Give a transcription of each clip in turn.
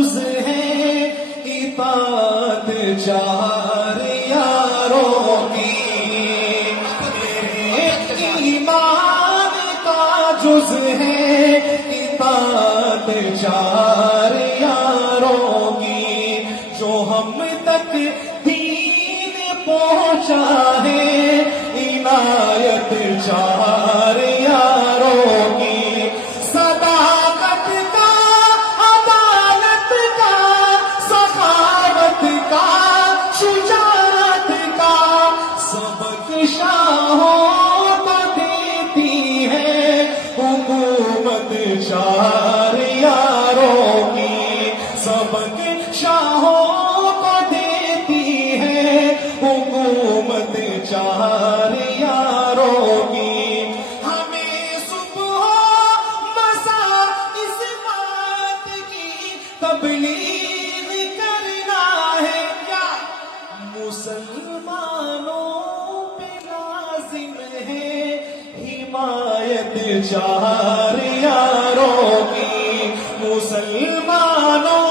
جز ہے اطاعت چار یاروں کی، ایمان کا جز ہے اطاعت چار یاروں کی، جو ہم تک دین پہنچا ہے عنایت چار یاروں کی، صداقت کا، عدالت کا، سخاوت کا، شجاعت کا سبق شاہوں کو دیتی ہے حکومت چار یاروں کی، سبق شاہوں کو دیتی ہے حکومت چار یاروں کی، ہمیں صبح مسا اس بات کی تبلیغ کرنا ہے کیا، مسلمانوں پہ لازم ہے حمایت چار یاروں کی، مسلمانوں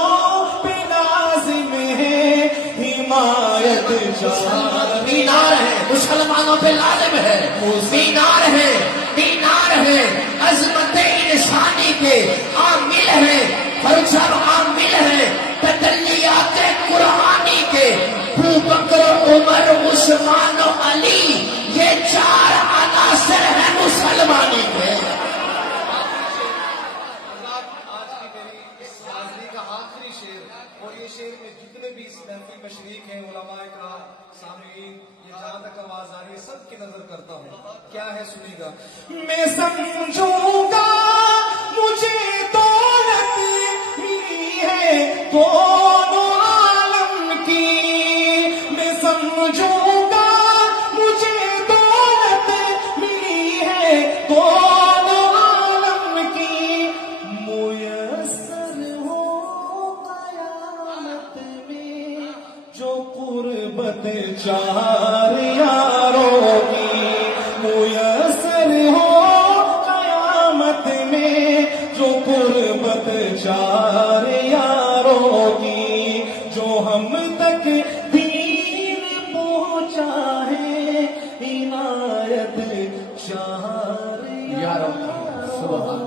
پہ لازم ہے حمایت چار، مینار ہے مسلمانوں پہ لازم ہے، مینار ہے عظمت انسانی کے عامل ہے، فاروق صاحب عامل ہے تجلیات قرآنی کے، ابو بکر عمر عثمان و علی یہ چار عناصر ہیں مسلمانی کے۔ آج کی میری اس حاضری کا آخری شعر، اور یہ شعر میں جتنے بھی اس محفل میں شریک ہیں علماء اکرام، سامعین، یہ جہاں تک آواز آ رہی ہے سب کی نظر کرتا ہوں، کیا ہے سنی گا۔ میں سمجھوں گا مجھے دولت ملی ہے دونوں عالم کی، میں سمجھوں گا مجھے دولت ملی ہے دونوں عالم کی، میسر ہو قیامت میں جو قربت چار یاروں کی، میسر ہو قیامت میں جو قربت چار یاروں کی، جو ہم تک دین پہنچا ہے عنایت چار یاروں کی۔ سبحان